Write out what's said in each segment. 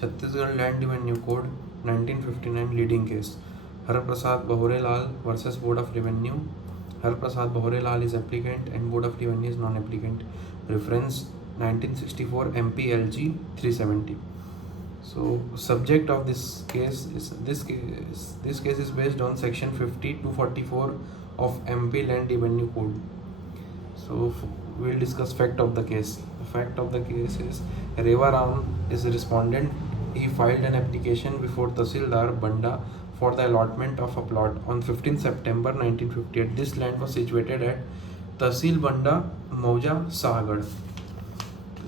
Chhattisgarh land revenue code 1959 leading case Harprasad B.Horelal versus Board of Revenue. Harprasad B.Horelal is applicant and Board of Revenue is non-applicant. Reference 1964 M.P.L.J.370. So subject of this case is this case is based on section 50-244 of MP Land Revenue Code. So we'll discuss fact of the case. The fact of the case is Reva Ram is a respondent. He filed an application before Tahsildar Banda for the allotment of a plot on 15 September 1958. This land was situated at Tahsil Banda, Mauja, Sahagarh.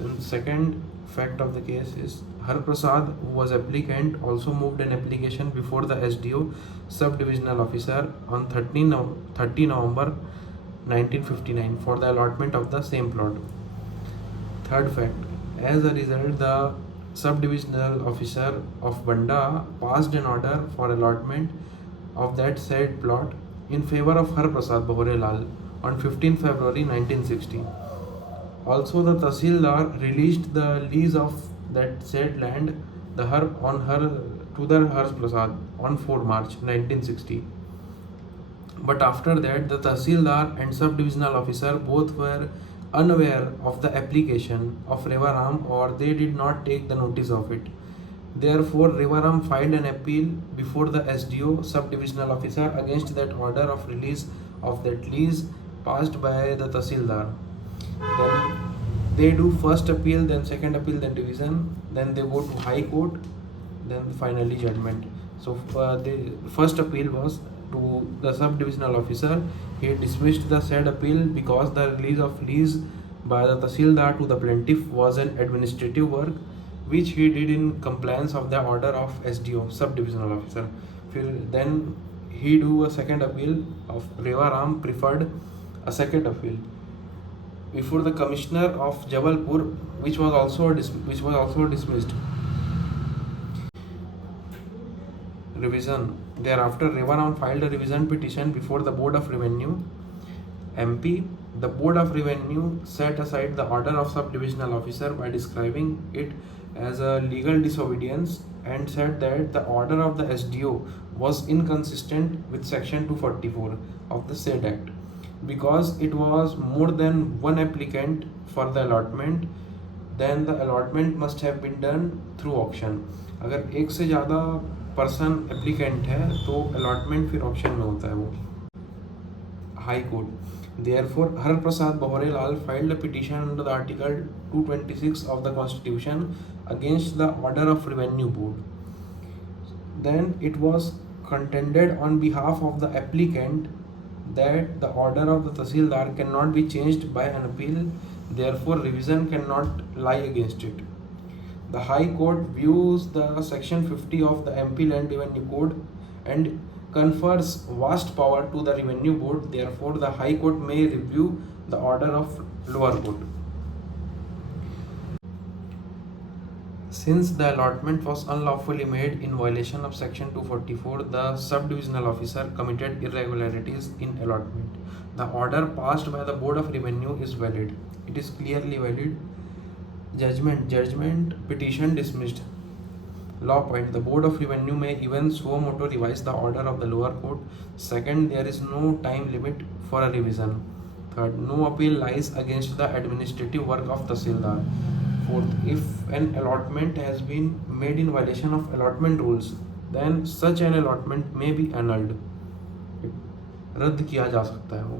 And second fact of the case is Harprasad, who was applicant, also moved an application before the SDO subdivisional officer on 30 November 1959 for the allotment of the same plot. Third fact, as a result, the subdivisional officer of Banda passed an order for allotment of that said plot in favor of Harprasad B.Horelal on 15 February 1960. Also, the Tahsildar released the lease of that said land to the Harprasad on 4 March 1960. But after that, the Tahsildar and subdivisional officer both were unaware of the application of Reva Ram, or they did not take the notice of it. Therefore, Reva Ram filed an appeal before the SDO subdivisional officer against that order of release of that lease passed by the Tahsildar. Then they do first appeal, then second appeal, then division, then they go to High Court, then finally judgment. So the first appeal was to the subdivisional officer. He dismissed the said appeal because the release of lease by the Tahsildar to the plaintiff was an administrative work which he did in compliance of the order of SDO subdivisional officer. Then he do a second appeal of Reva Ram preferred a second appeal before the commissioner of Jabalpur, which was also dismissed. Revision. Thereafter, Reva Ram filed a revision petition before the Board of Revenue MP. The Board of Revenue set aside the order of subdivisional officer by describing it as a legal disobedience and said that the order of the SDO was inconsistent with section 244 of the said act. Because it was more than one applicant for the allotment, then the allotment must have been done through auction. अगर एक से ज़्यादा person applicant है तो allotment फिर option में होता है वो. High court. Therefore, Harprasad B.Horelal filed a petition under the Article 226 of the Constitution against the order of Revenue Board. Then it was contended on behalf of the applicant that the order of the Tahsildar cannot be changed by an appeal, therefore revision cannot lie against it. The High Court views the section 50 of the MP Land Revenue Code and confers vast power to the Revenue Board. Therefore, the High Court may review the order of lower court. Since the allotment was unlawfully made in violation of section 244, the subdivisional officer committed irregularities in allotment. The order passed by the Board of Revenue is valid. It is clearly valid. Judgment, petition dismissed. Law point, the Board of Revenue may even suo motu revise the order of the lower court. Second, there is no time limit for a revision. Third, no appeal lies against the administrative work of Tahsildar. Fourth, if an allotment has been made in violation of allotment rules, then such an allotment may be annulled. रद्द किया जा सकता है वो.